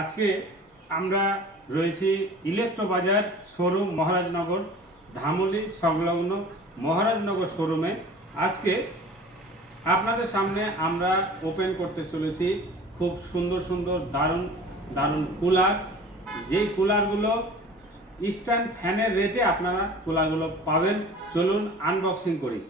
আজকে আমরা রয়েছি ইলেকট্রো বাজার শোরুম মহারাজনগর ধামলি সংলগ্ন মহারাজনগর শোরুমে। আজকে আপনাদের সামনে আমরা ওপেন করতে চলেছি খুব সুন্দর সুন্দর দারুণ দারুণ কুলার। যেই কুলারগুলো স্ট্যান্ড ফ্যানের রেটে আপনারা কুলারগুলো পাবেন। চলুন আনবক্সিং করি।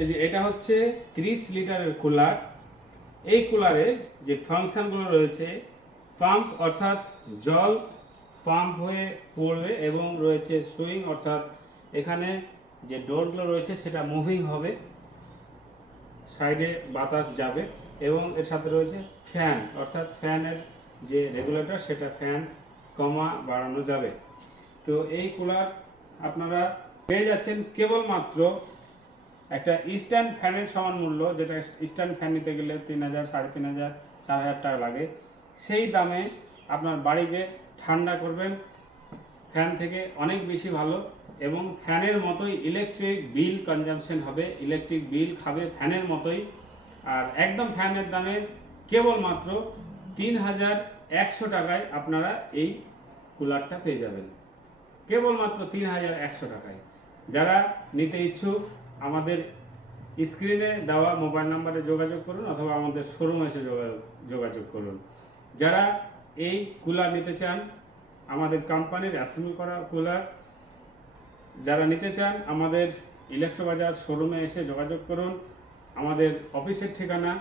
এই যে এটা হচ্ছে 30 লিটারের কুলার। এই কুলারে যে ফাংশনগুলো রয়েছে, পাম্প অর্থাৎ জল পাম্প হয়ে পড়বে এবং রয়েছে সুইং অর্থাৎ এখানে যে ডোরগুলো রয়েছে সেটা মুভিং হবে, সাইডে বাতাস যাবে এবং এর সাথে রয়েছে ফ্যান অর্থাৎ ফ্যানের যে রেগুলেটর সেটা ফ্যান কমা বাড়ানো যাবে। তো এই কুলার আপনারা পেয়ে যাচ্ছেন কেবলমাত্র একটা স্ট্যান্ড ফ্যানের সমান মূল্য, যেটা স্ট্যান্ড ফ্যান নিতে গেলে 3000, 3500, 4000 টাকা লাগে। সেই দামে আপনার বাড়িকে ঠান্ডা করবেন ফ্যান থেকে অনেক বেশি ভালো এবং ফ্যানের মতোই ইলেকট্রিক বিল কনজাম্পশন হবে, ইলেকট্রিক বিল খাবে ফ্যানের মতোই। আর একদম ফ্যানের দামে কেবলমাত্র 3100 টাকায় আপনারা এই কুলারটা পেয়ে যাবেন, কেবলমাত্র 3100 টাকায়। যারা নিতে ইচ্ছুক আমাদের স্ক্রিনে দেওয়া মোবাইল নাম্বারে যোগাযোগ করুন অথবা আমাদের শোরুমে এসে যোগাযোগ করুন। যারা এই কুলার নিতে চান, আমাদের কোম্পানির অ্যাসেম্বল করা কুলার যারা নিতে চান, আমাদের ইলেকট্রো বাজার শোরুমে এসে যোগাযোগ করুন। আমাদের অফিসের ঠিকানা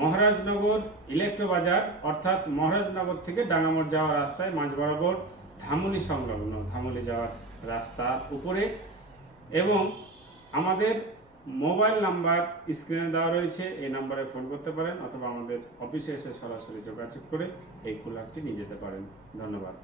মহারাজনগর ইলেকট্রো বাজার, অর্থাৎ মহারাজনগর থেকে ডাঙ্গামোড় যাওয়ার রাস্তায় মাঝ বরাবর ধামলি সংলগ্ন, ধামলি যাওয়ার রাস্তার উপরে। এবং আমাদের মোবাইল নাম্বার স্ক্রিনে দেওয়া রয়েছে, এই নাম্বারে ফোন করতে পারেন অথবা আমাদের অফিসে এসে সরাসরি যোগাযোগ করে এই কুলারটি নিয়ে যেতে পারেন। ধন্যবাদ।